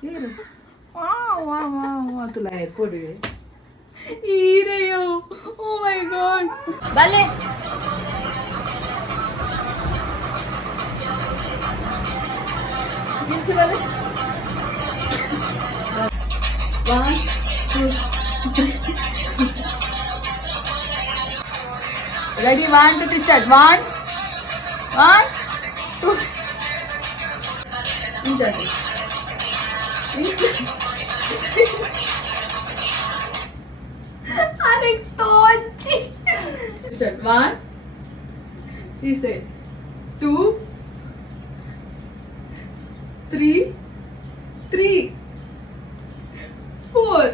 Here. Wow, wow, wow, wow. तुला airport आहे. Ire yo. Oh my god. Bale. Mince bale. 1, 2, 3. Ready? 1, 2, 3, start. 1, 1, 2. Mince. अरे तो अच्छी. Start. 1. He said 2, 3, 4.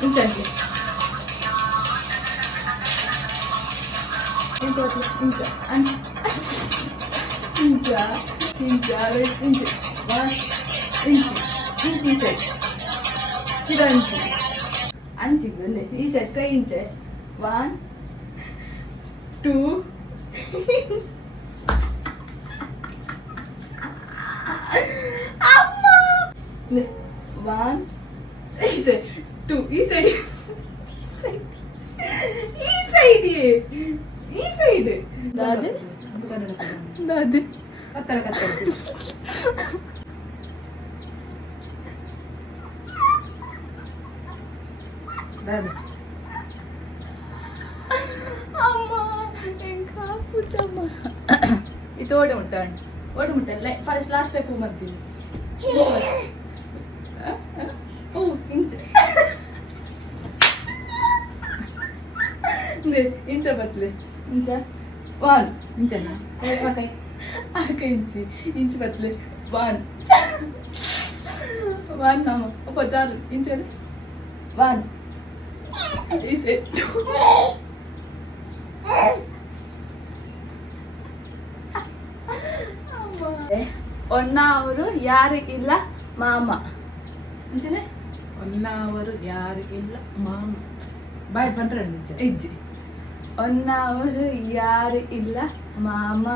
Instantly. ಈ set ಕೈ ಇಂಚೆ 1, 2. ಅಮ್ಮ 1, ಈ ಸೈಡ್ 2. ಈ ಸೈಡ್ ದಾದೆ ದಾದೆ ಕತ್ತಲ ಕತ್ತಲ. ದಾದೆ. ಅಮ್ಮ ಎಂಕ ಪುಚ್ಚಮ್ಮ ಇದು ಓಡಿ ಮುಟ್ಟ ಫಸ್ಟ್ ಲಾಸ್ಟ್ ಸ್ಟೆಪ್ ಮಾಡ್ತೀನಿ. ಓ ಇಂಚ ಇಂಚ ಬತ್ಲೆ ಇಂಚ 1 ಇಂಚನ ಆಕ ಇಂಚ್ ಬತ್ಲೆ 1 ನಮ್ಮ ಒಬ್ಬ ಚಾರು ಇಂಚಲೆ 1 is it 2. ಒನ್ನವರು ಯಾರು ಇಲ್ಲ ಮಾಮ ಅಂಚನೆ ಒನ್ನವರು ಯಾರು ಇಲ್ಲ ಮಾಮ ಬಾಯ್ ಬಂದ್ರೆ ಇಜ್ಜಿ ಒನ್ನವರು ಯಾರು ಇಲ್ಲ ಮಾಮ.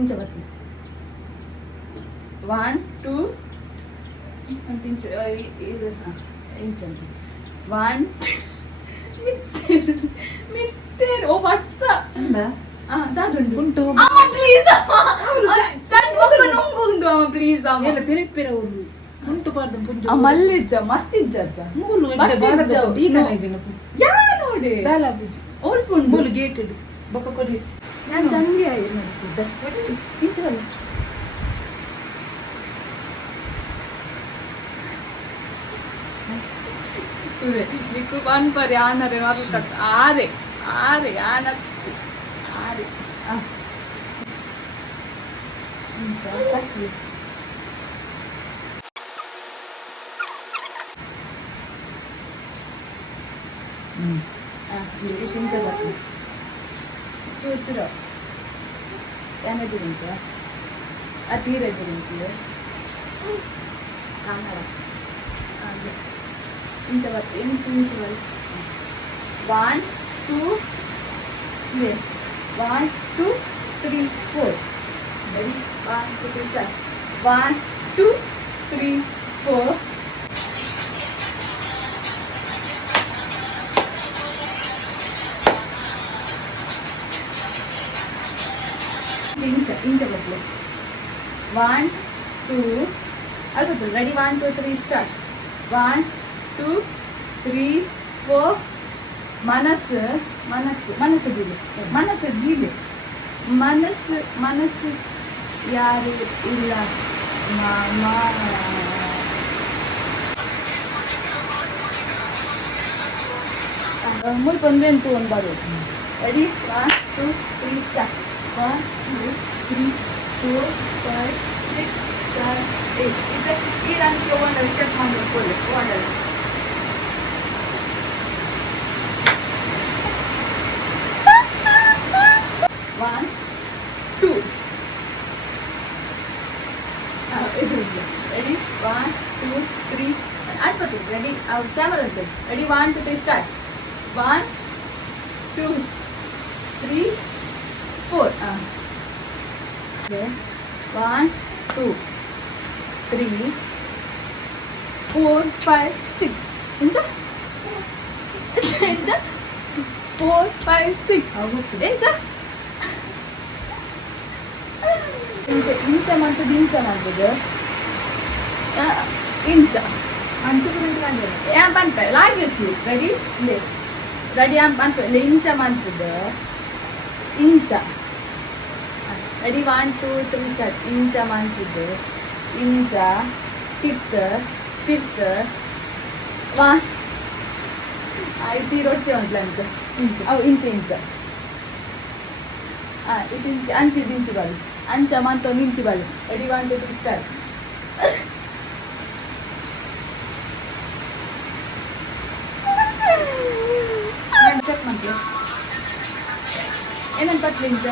ಇಂಚ ಬರ್ತದೆ 1, 2 ಅಂತ ಇಂಚ ಇಂಚ 1 ಮಿತ್ತೇರು ಓ ವರ್ಷ ದಾದುಂಡು ಉಂಟು ಅಮ್ಮ ಪ್ಲೀಸ್ ಅಮ್ಮ ಪ್ಲೀಸ್ ಅಮ್ಮ ಎಲ್ಲ ತಿರುಪಿರ ಉಂಟು ಉಂಟು ಬಾರ್ದು ಪುಂಜು ಮಲ್ಲಿಜ್ಜ ಮಸ್ತ್ ಇಜ್ಜತ್ತ ಮೂಲು ಈಗ ಯಾ ನೋಡಿ ದಾಲ ಬುಜಿ ಓಲ್ಪುಂಡು ಮೂಲು ಗೇಟ್ ಇಡು ಬೊಕ್ಕ ಕೊಡಿ ನಾನು ಚಂಗಿ ಆಗಿ ನಡೆಸಿದ್ದ ಇಂಚವಲ್ಲ ನಿಕ್ಕು ಬನ್ ಪರಿ ಆನರೆ ಮಾರುಕಟ್ಟ ಆರೆ ಆನತ್ತಿ ಆರೆ చించ బట్టి చూతురా ఏమైనా తింటా ఆ తీరే తింటే కన్నడ చించ బట్టి ఏం చించవాలి 1, 2 1, 2, 3, 4 ready 1, 2, 3 start 1, 2, 3, 4. इंच बदले 1, 2 अल्प रेडी 1, 2, 3 स्टार्ट 1, 2, 3, 4 मनस गीले मनस यारू ಇಲ್ಲ ಮಾಮ. ಮೂರು ಬಂದೇಂತು ಒಂದು ಬಾರು ರೆಡಿ 1, 2, 3 ಸ್ಟಾರ್ಟ್ 1, 2, 3, 4, 5, 6, 7, 8 ಈ ರಂಗೆ ಒಂದು ಸ್ಟೆಪ್ ಮಾಡಬೇಕು ಒಂದು 1, 2 ಇದು ರೆಡಿ 1, 2, 3 ಆಯ್ತು ರೆಡಿ ಕ್ಯಾಮರಾ ಅಂತ ರೆಡಿ 1 2 3 ಸ್ಟಾರ್ಟ್ 1 2 3 4 1 2 3 4 5 6 ಎಂತ ಎಂತ 4 5 6 ಆಗುತ್ತೆ ಎಂತ ಇಂಚ ಮಾಡ್ತದೆ ಇಂಚ ಮಂಚೂರಿ ಬಂತ ಲಾಗಿಚ್ಚಿ ರೆಡಿ ರೆಡಿ ಬಂತ ಇಂಚ ಮಾಡ್ತದೆ ಇಂಚ ರೆಡಿ 1 2 3 ಸ್ಟಾರ್ಟ್ ಇಂಚ ಮಾಡ್ತಿದ್ದು ಇಂಚ ತಿರ್ತ ವಾ ಇದು ರೊಟ್ಟಿ ಉಂಟ್ಲ ಅಂತ ಅವು ಇಂಚ ಇದು ಇಂಚ ಅಂಚಿದ್ದು ಇಂಚು ಬಾಳಿ ಅಂಚ ಮತ್ತೊಂದು ಇಂಚು ಬಾಳಿ ರೆಡಿ 1 2 3 ಸ್ಟಾರ್ಟ್ ಚೆಕ್ ಮಾಡ್ತೀವಿ ಏನಂತ ಪತ್ಲೆ ಇಂಚ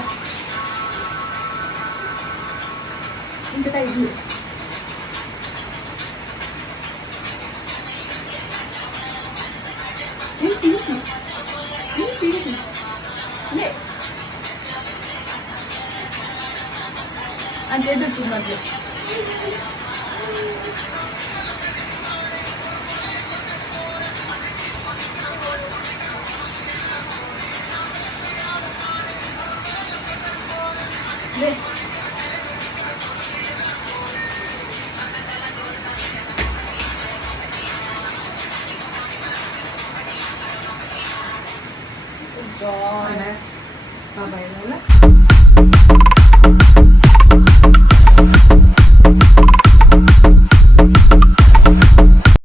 ಇದು ಇಂಚಿ ಅಂತ ಎದುರ್ತು ಮಾಡ್ಲಿ Bye bye.